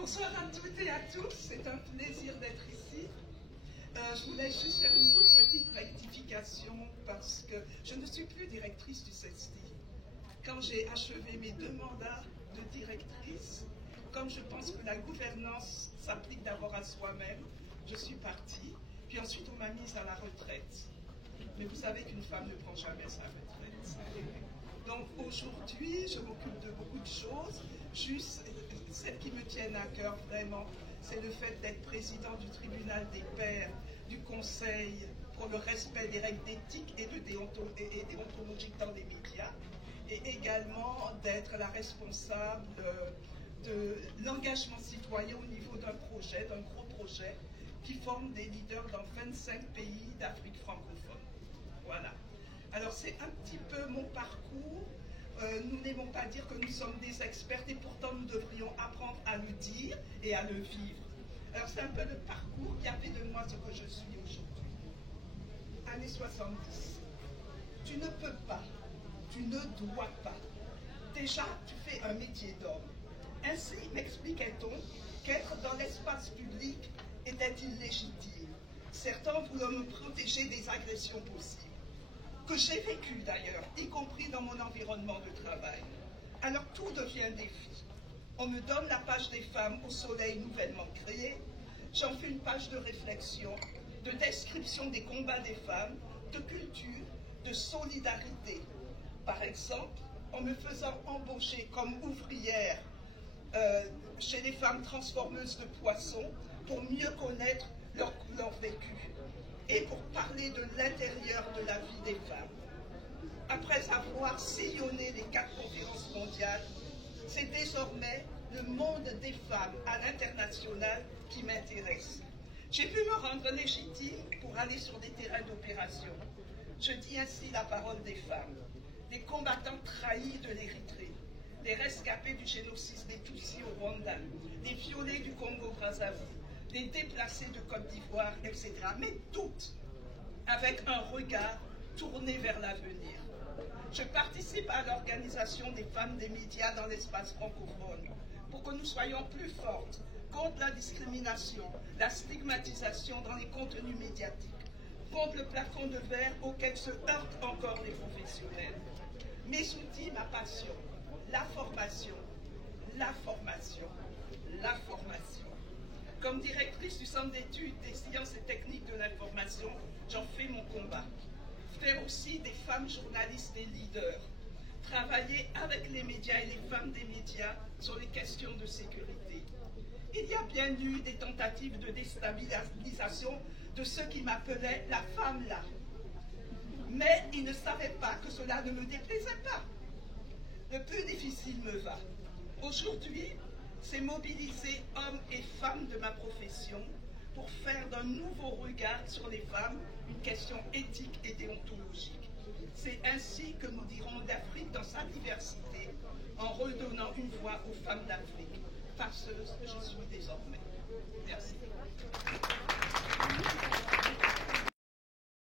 Bonsoir à toutes et à tous, c'est un plaisir d'être ici. Je voulais juste faire une toute petite rectification parce que je ne suis plus directrice du CESTI. Quand j'ai achevé mes 2 mandats de directrice, comme je pense que la gouvernance s'applique d'abord à soi-même, je suis partie, puis ensuite on m'a mise à la retraite. Mais vous savez qu'une femme ne prend jamais sa retraite. Donc aujourd'hui, je m'occupe de beaucoup de choses, juste celles qui me tiennent à cœur vraiment, c'est le fait d'être président du tribunal des pairs, du conseil pour le respect des règles d'éthique et déontologique dans les médias, et également d'être la responsable de l'engagement citoyen au niveau d'un projet, d'un gros projet, qui forme des leaders dans 25 pays d'Afrique francophone. Voilà. Alors c'est un petit peu mon parcours. Nous n'aimons pas dire que nous sommes des experts et pourtant nous devrions apprendre à le dire et à le vivre. Alors c'est un peu le parcours qui a fait de moi ce que je suis aujourd'hui. Années 70. Tu ne peux pas, tu ne dois pas. Déjà, tu fais un métier d'homme. Ainsi m'expliquait-on qu'être dans l'espace public était illégitime. Certains voulaient me protéger des agressions possibles, que j'ai vécu d'ailleurs, y compris dans mon environnement de travail. Alors tout devient défi. On me donne la page des femmes au soleil nouvellement créée, j'en fais une page de réflexion, de description des combats des femmes, de culture, de solidarité. Par exemple, en me faisant embaucher comme ouvrière chez les femmes transformeuses de poissons pour mieux connaître leur vécu et pour parler de l'intérieur de la vie des femmes. Après avoir sillonné les 4 conférences mondiales, c'est désormais le monde des femmes à l'international qui m'intéresse. J'ai pu me rendre légitime pour aller sur des terrains d'opération. Je dis ainsi la parole des femmes, des combattants trahis de l'Érythrée, les rescapés du génocide des Tutsis au Rwanda, les violés du Congo-Brazzaville, les déplacés de Côte d'Ivoire, etc. Mais toutes avec un regard tourné vers l'avenir. Je participe à l'organisation des femmes des médias dans l'espace francophone pour que nous soyons plus fortes contre la discrimination, la stigmatisation dans les contenus médiatiques, contre le plafond de verre auquel se heurtent encore les professionnels. Mes outils, ma passion, la formation, la formation, la formation. Comme directrice du Centre d'études des sciences et techniques de l'information, j'en fais mon combat. Faire aussi des femmes journalistes et leaders. Travailler avec les médias et les femmes des médias sur les questions de sécurité. Il y a bien eu des tentatives de déstabilisation de ceux qui m'appelaient la femme là. Mais ils ne savaient pas que cela ne me déplaisait pas. Le plus difficile me va. Aujourd'hui, c'est mobiliser hommes et femmes de ma profession pour faire d'un nouveau regard sur les femmes une question éthique et déontologique. C'est ainsi que nous dirons d'Afrique dans sa diversité, en redonnant une voix aux femmes d'Afrique, farceuses que je suis désormais. Merci.